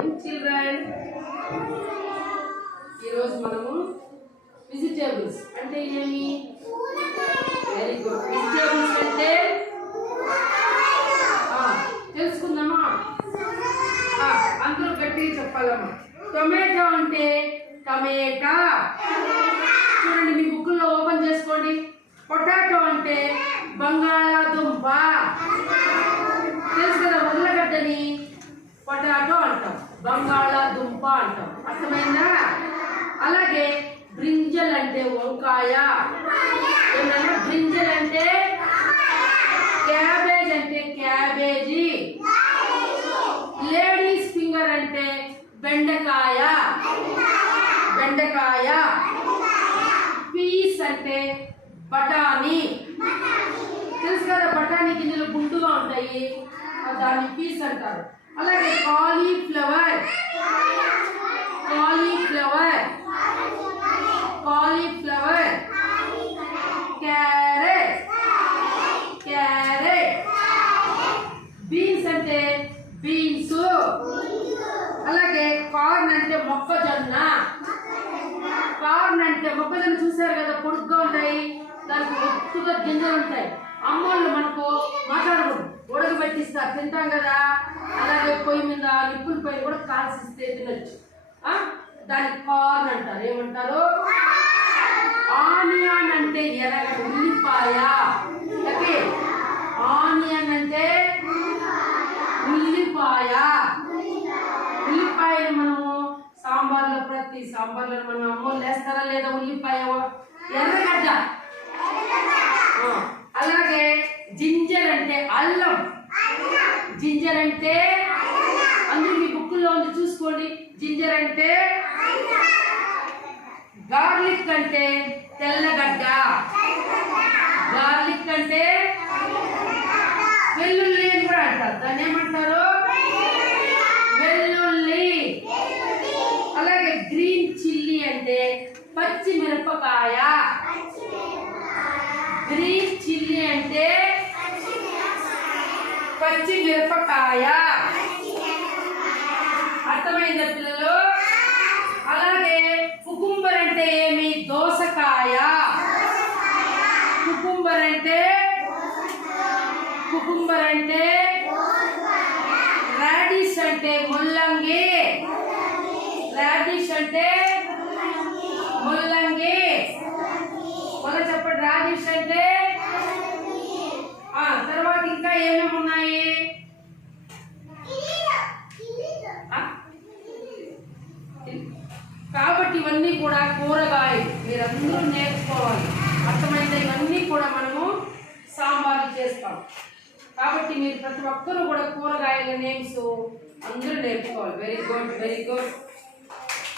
Morning children. ఈరోజు మనము vegetables అంటే ఏమి? Very good. వెజిటేబుల్స్ అంటే తెలుసుకుందామా? అందరూ గట్టిగా చెప్పాలమ్మా. టొమాటో అంటే టమేటా. చూడండి, మీ బుక్కుల్లో ఓపెన్ చేసుకోండి. పొటాటో అంటే బంగాళాదుంప. తెలుసు కదా, ఉర్లగడ్డని పొటాటో అంటాం, బంగాళాదుంప అంటాం. అర్థమైందా? అలాగే బ్రింజల్ అంటే వంకాయ. ఏమన్నా బ్రింజల్ అంటే క్యాబేజ్ అంటే క్యాబేజీ. లేడీస్ ఫింగర్ అంటే బెండకాయ. బెండకాయ. పీస్ అంటే బఠానీ. తెలుసు కదా, బఠానీ గింజలు గుండుగా ఉంటాయి, దాన్ని పీస్ అంటారు. అలాగే cauliflower. Cauliflower. Cauliflower. Carrot. Carrot. Beans అంటే బీన్స్. అలాగే కార్న్ అంటే మొక్కజొన్న. కార్న్ అంటే మొక్కజొన్న చూసారు కదా, పొడుగ్గా ఉంటాయి, దానికి ఒత్తుగా గింజలు ఉంటాయి. అమ్మోళ్ళు మనకు మాట్లాడకూడదు, ఉడకబెట్టిస్తారు, తింటాం కదా. అలాగే పొయ్యి మీద నిప్పుల పొయ్యి కూడా కాల్సిస్తే తినొచ్చు. దానికి కార్న్ అంటారు. ఏమంటారు? ఆనియన్ అంటే ఎర్రగడ్డ, ఉల్లిపాయ. ఓకే, ఆనియన్ అంటే ఉల్లిపాయ. ఉల్లిపాయని మనము సాంబార్లో, ప్రతి సాంబార్లో మనం అమ్మోళ్ళు వేస్తారా లేదా ఉల్లిపాయ? ఎర్రగడ్డ. అలాగే జింజర్ అంటే అల్లం. జింజర్ అంటే అందరూ మీ బుక్కుల్లో ఉంది, చూసుకోండి. జింజర్ అంటే గార్లిక్ అంటే తెల్లగడ్డ. గార్లిక్ అంటే వెల్లుల్లి అని కూడా అంటారు. దాన్ని ఏమంటారు? వెల్లుల్లి. అలాగే గ్రీన్ చిల్లీ అంటే పచ్చిమిరపకాయ. గ్రీన్ చిల్లీ అంటే పచ్చిమిరపకాయ. అర్థమైందా పిల్లలు? అలాగే కుకుంబర్ అంటే ఏమి? దోసకాయ. కుకుంబర్ అంటే రాడిష్ అంటే ముల్లంగి. రాడిష్ అంటే ముల్లంగి. మొదలు చెప్పండి. రాడిష్ అంటే తర్వాత ఇంకా ఏమేమి ఉన్నాయి? కాబట్టి ఇవన్నీ కూడా కూరగాయలు, మీరందరూ నేర్చుకోవాలి. అర్థమైందా? ఇవన్నీ కూడా మనము సాంబార్లు చేస్తాం. కాబట్టి మీరు ప్రతి ఒక్కరూ కూడా కూరగాయల నేమ్స్ అందరూ నేర్చుకోవాలి. Very good, very good.